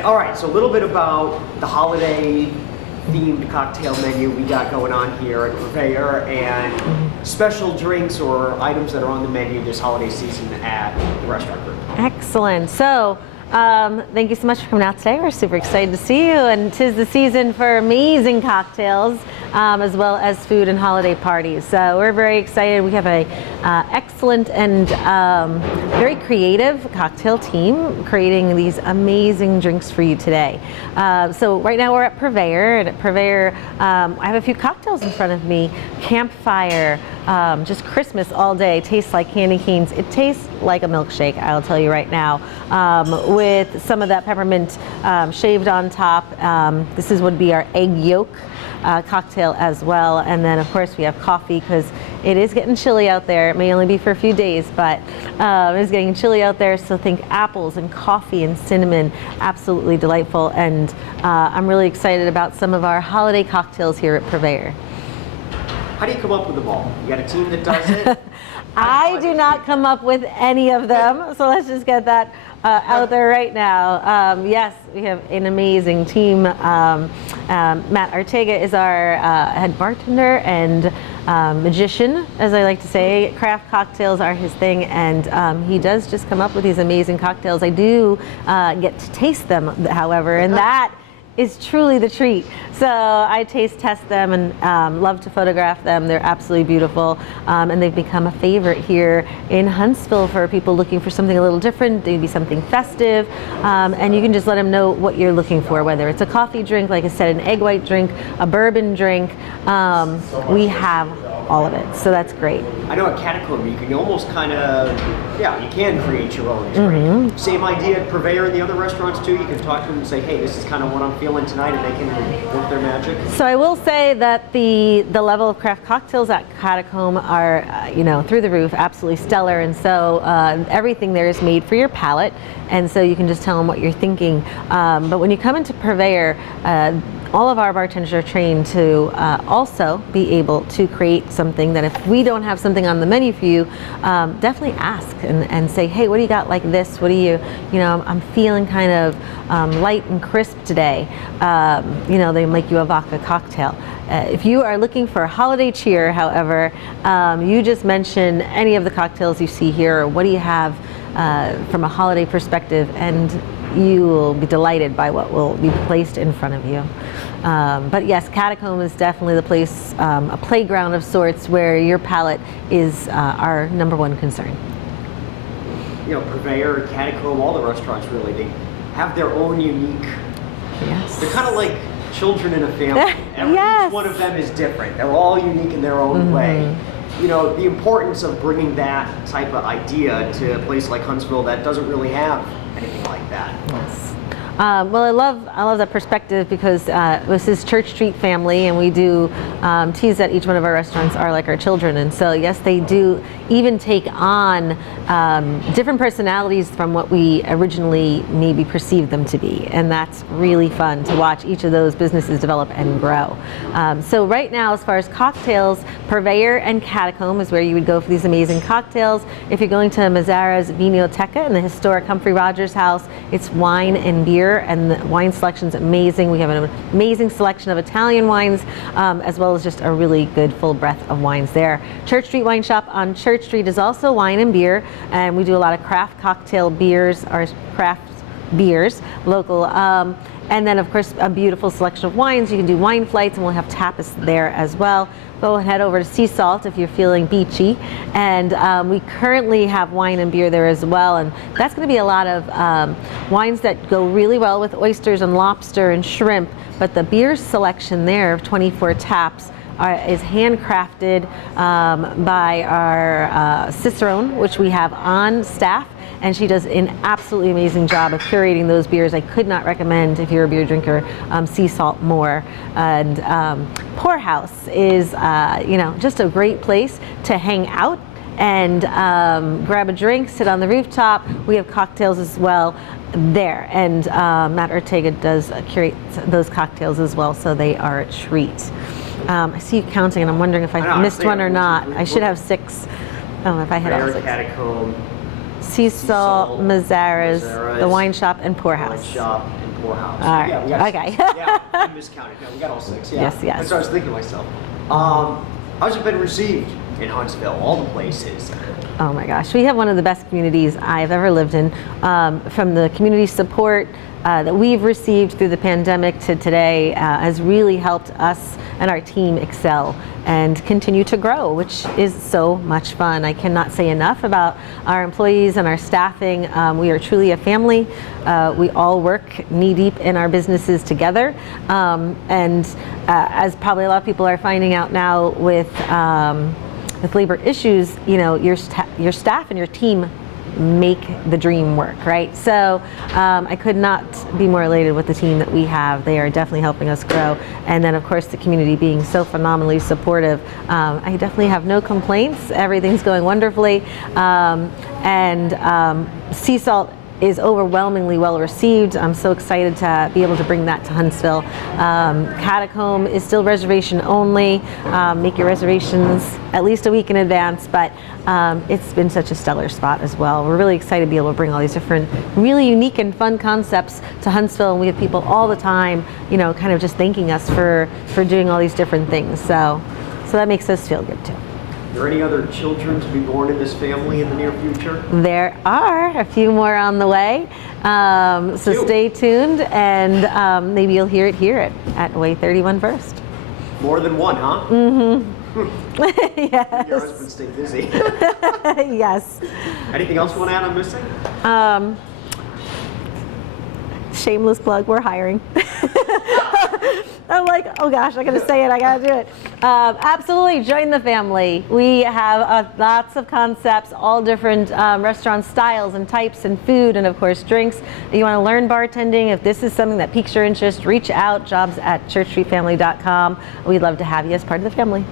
And all right, so a little bit about the holiday themed cocktail menu we got going on here at Purveyor, and special drinks or items that are on the menu this holiday season at the restaurant group. Excellent. So thank you so much for coming out today. We're super excited to see you, and 'tis the season for amazing cocktails as well as food and holiday parties. So we're very excited. We have a excellent and very creative cocktail team creating these amazing drinks for you today. So right now we're at Purveyor, and at Purveyor I have a few cocktails in front of me. Campfire, just Christmas all day, tastes like candy canes. It tastes like a milkshake, I'll tell you right now, with some of that peppermint shaved on top. This would be our egg yolk cocktail as well. And then of course we have coffee, because it is getting chilly out there. It may only be for a few days, but it's getting chilly out there, so think apples and coffee and cinnamon. Absolutely delightful. And I'm really excited about some of our holiday cocktails here at Purveyor. How do you come up with them all? You got a team that does it? I do not come up with any of them, so let's just get that out there right now. Yes, we have an amazing team. Matt Ortega is our head bartender and magician, as I like to say. Craft cocktails are his thing, and he does just come up with these amazing cocktails. I do get to taste them, however, and that is truly the treat. So I taste test them and love to photograph them. They're absolutely beautiful, and they've become a favorite here in Huntsville for people looking for something a little different, maybe something festive, and you can just let them know what you're looking for, whether it's a coffee drink, like I said, an egg white drink, a bourbon drink. We have all of it, so that's great. I know at Catacomb you can almost kind of, you can create your own drink. Same idea at Purveyor and the other restaurants too. You can talk to them and say, hey, this is kind of what I'm feeling tonight, and they can work their magic. So I will say that the level of craft cocktails at Catacomb are through the roof, absolutely stellar, and so everything there is made for your palate, and so you can just tell them what you're thinking. But when you come into Purveyor, all of our bartenders are trained to also be able to create something that if we don't have something on the menu for you, definitely ask and say, hey, what do you got like this? What do I'm feeling kind of light and crisp today. They make you a vodka cocktail. If you are looking for a holiday cheer, however, you just mention any of the cocktails you see here, or what do you have from a holiday perspective, and you will be delighted by what will be placed in front of you. But yes, Catacomb is definitely the place, a playground of sorts, where your palate is our #1 concern. Purveyor, Catacomb, all the restaurants really, they have their own unique. Yes. They're kind of like children in a family. Yes. Each one of them is different. They're all unique in their own way. The importance of bringing that type of idea to a place like Huntsville that doesn't really have anything like that. Yes. Well, I love that perspective, because this is Church Street family, and we do tease that each one of our restaurants are like our children, and so yes, they do even take on different personalities from what we originally maybe perceived them to be, and that's really fun to watch each of those businesses develop and grow. So right now, as far as cocktails, Purveyor and Catacomb is where you would go for these amazing cocktails. If you're going to Mazzara's Vinoteca in the historic Humphrey Rogers House, it's wine and beer, and the wine selection's amazing. We have an amazing selection of Italian wines, as well as just a really good full breadth of wines there. Church Street Wine Shop on Church Street is also wine and beer, and we do a lot of craft cocktail beers, or craft beers, local. And then of course a beautiful selection of wines. You can do wine flights, and we'll have tapas there as well. Go and head over to Sea Salt if you're feeling beachy, and we currently have wine and beer there as well, and that's going to be a lot of wines that go really well with oysters and lobster and shrimp, but the beer selection there of 24 taps is handcrafted by our Cicerone, which we have on staff, and she does an absolutely amazing job of curating those beers. I could not recommend, if you're a beer drinker, Sea Salt more. And Poorhouse is, just a great place to hang out and grab a drink, sit on the rooftop. We have cocktails as well there, and Matt Ortega does curate those cocktails as well, so they are a treat. I see you counting, and I'm wondering if I missed one or not. I should have 6. Oh, if I had all 6. Catacomb, Sea Salt, Mazzara's, the Wine Shop, and Poorhouse. Wine Shop and more house. All right. Yeah, we got Okay. 6. Yeah, I miscounted. No, we got all 6. Yeah. Yes, yes. That's what I was thinking to myself. How's it been received in Huntsville? All the places. Oh my gosh, we have one of the best communities I've ever lived in. From the community support that we've received through the pandemic to today has really helped us and our team excel and continue to grow, which is so much fun. I cannot say enough about our employees and our staffing. We are truly a family. We all work knee deep in our businesses together. As probably a lot of people are finding out now with labor issues, you know, your staff and your team make the dream work, right? So I could not be more elated with the team that we have. They are definitely helping us grow. And then of course the community being so phenomenally supportive. I definitely have no complaints. Everything's going wonderfully. Sea salt is overwhelmingly well received. I'm so excited to be able to bring that to Huntsville. Catacomb is still reservation only. Make your reservations at least a week in advance, but it's been such a stellar spot as well. We're really excited to be able to bring all these different really unique and fun concepts to Huntsville, and we have people all the time, you know, kind of just thanking us for doing all these different things. So that makes us feel good too. Are there any other children to be born in this family in the near future? There are a few more on the way, so stay tuned, and maybe you'll hear it here at Way 31 First. More than one, huh? Mm-hmm. Yes. Your husband stay busy. Yes. Anything else you want to add I'm missing? Shameless plug, we're hiring. I'm like, oh gosh, I gotta say it, I gotta do it. Absolutely, join the family. We have lots of concepts, all different restaurant styles and types and food, and of course drinks. If you wanna learn bartending, if this is something that piques your interest, reach out, jobs@churchstreetfamily.com. We'd love to have you as part of the family.